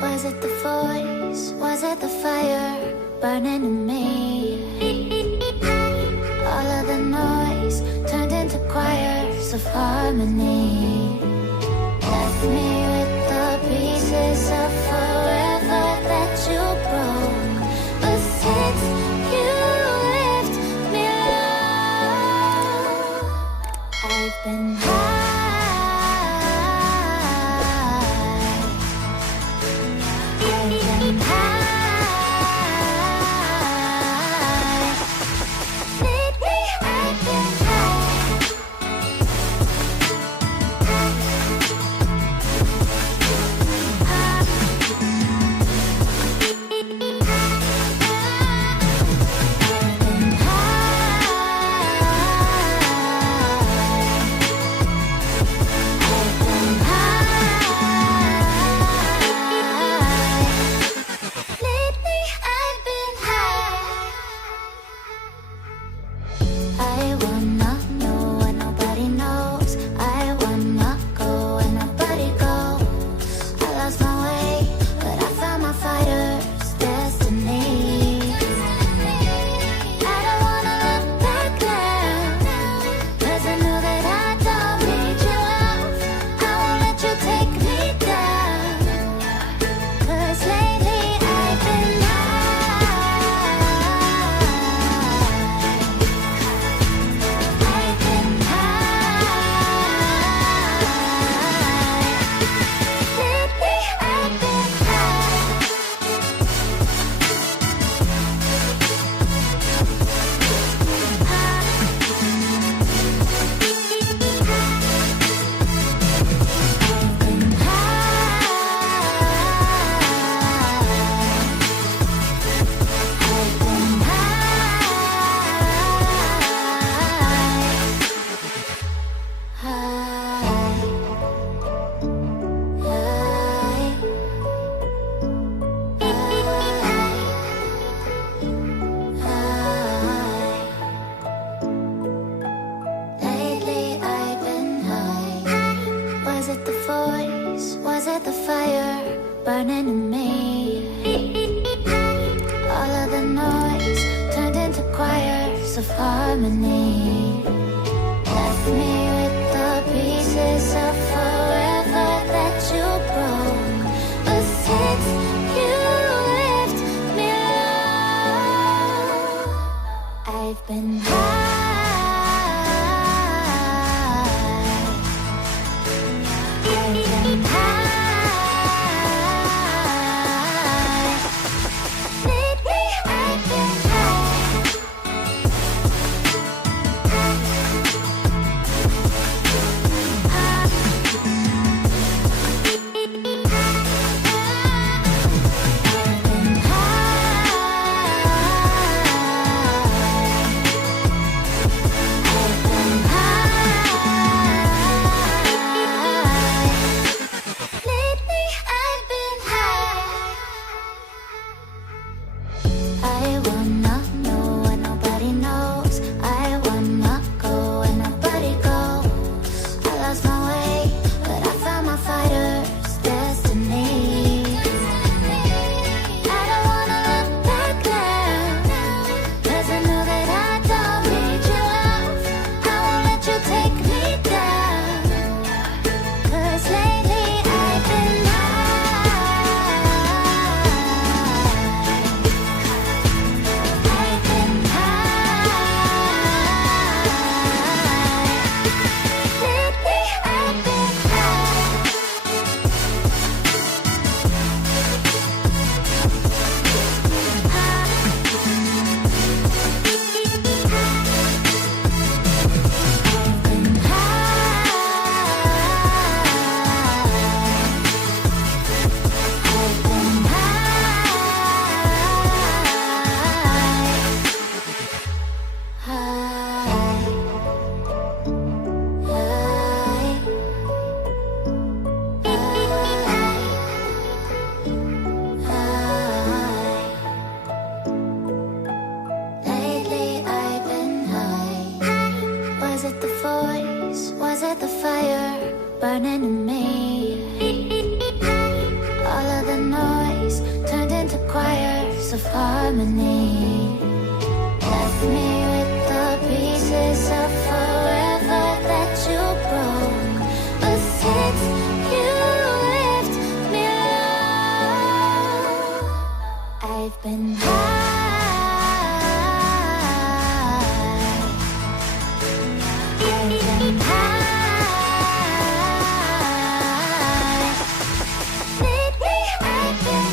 Was it the voice? Was it the fire burning in me? All of the noise turned into choirs of harmony. Left me with the pieces of forever that you broke. But since you left me alone, I've been high. Burning in me. All of the noise turned into choirs of harmony. Left me with the pieces of forever that you broke. But since you left me alone, I've been high. I've been high. choirs of harmony. Left me with the pieces of forever that you broke. But since you left me alone, I've been high. I've been high. Lately I've been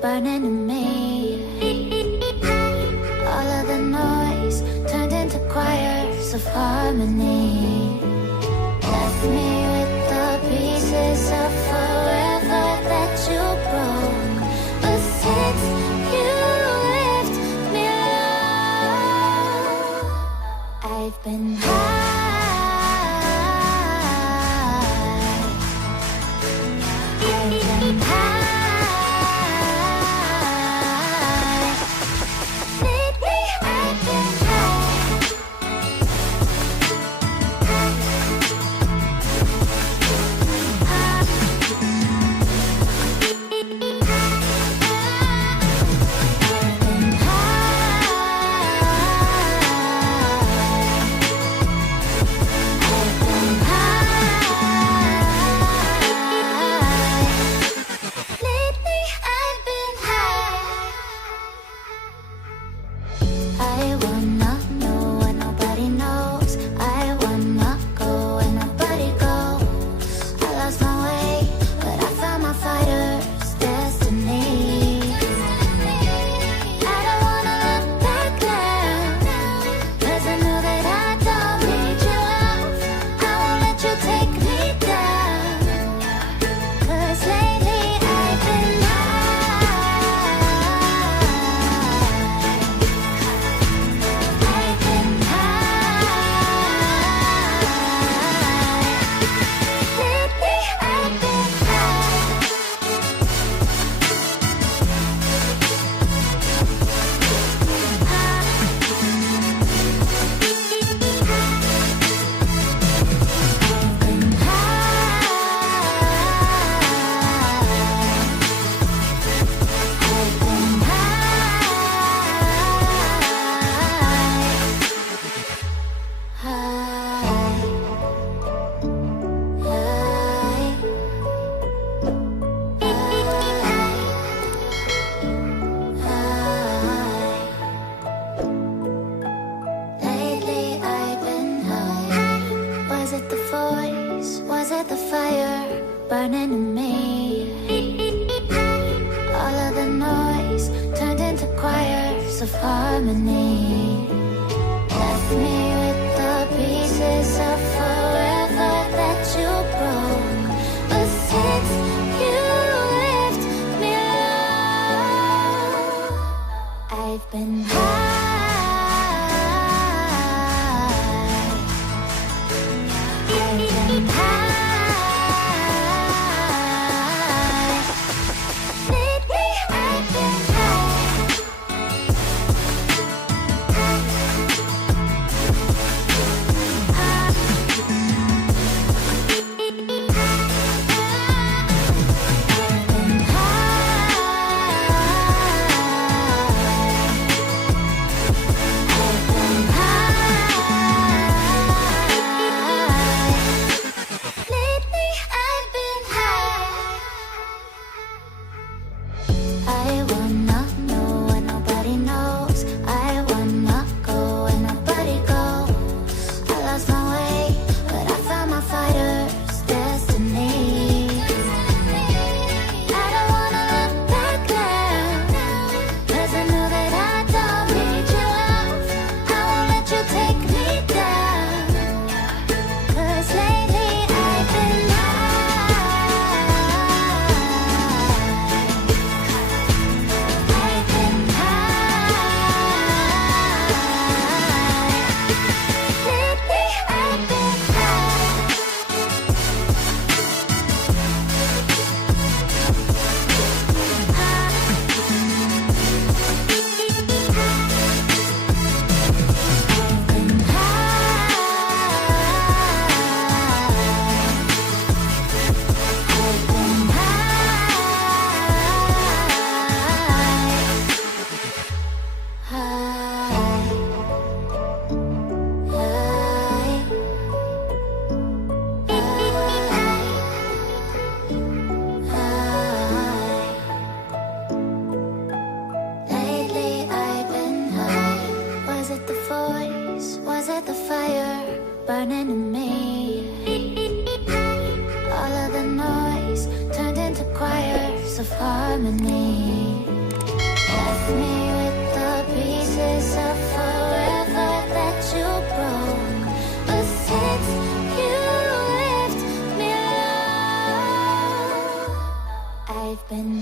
burning in me. All of the noise turned into choirs of harmony. Left me with the pieces of forever that you broke. But since you left me alone, I've been high. I've been high. Burning in me. All of the noise turned into choirs of harmony. Left me with the pieces of forever that you broke. voice? Was it the fire burning in me? All of the noise turned into choirs of harmony. Left me with the pieces of forever that you broke. But since you left me alone, I've been